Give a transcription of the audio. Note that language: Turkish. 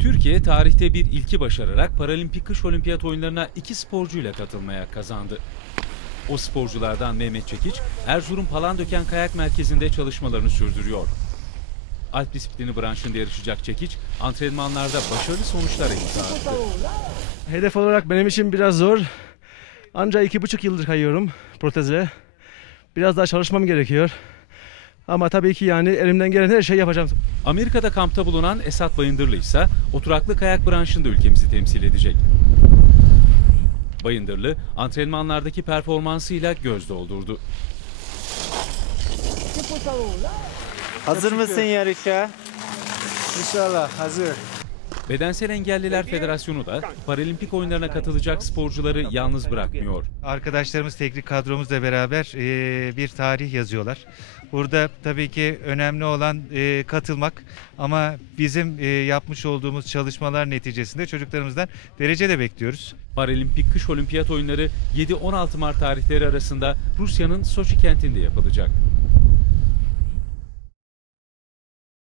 Türkiye tarihte bir ilki başararak Paralimpik Kış Olimpiyat Oyunlarına iki sporcuyla katılmaya kazandı. O sporculardan Mehmet Çekiç, Erzurum Palandöken Kayak Merkezi'nde çalışmalarını sürdürüyor. Alp disiplini branşında yarışacak Çekiç, antrenmanlarda başarılı sonuçlar imza attı. Hedef olarak benim için biraz zor. Ancak iki buçuk yıldır kayıyorum protezle. Biraz daha çalışmam gerekiyor. Ama tabii ki yani elimden gelen her şeyi yapacağım. Amerika'da kampta bulunan Esat Bayındırlı ise oturaklı kayak branşında ülkemizi temsil edecek. Bayındırlı antrenmanlardaki performansıyla göz doldurdu. Hazır mısın yarışa? İnşallah hazır. Bedensel Engelliler Federasyonu da Paralimpik oyunlarına katılacak sporcuları yalnız bırakmıyor. Arkadaşlarımız teknik kadromuzla beraber e, bir tarih yazıyorlar. Burada tabii ki önemli olan e, katılmak ama bizim e, yapmış olduğumuz çalışmalar neticesinde çocuklarımızdan derece de bekliyoruz. Paralimpik Kış Olimpiyat Oyunları 7-16 Mart tarihleri arasında Rusya'nın Soçi kentinde yapılacak.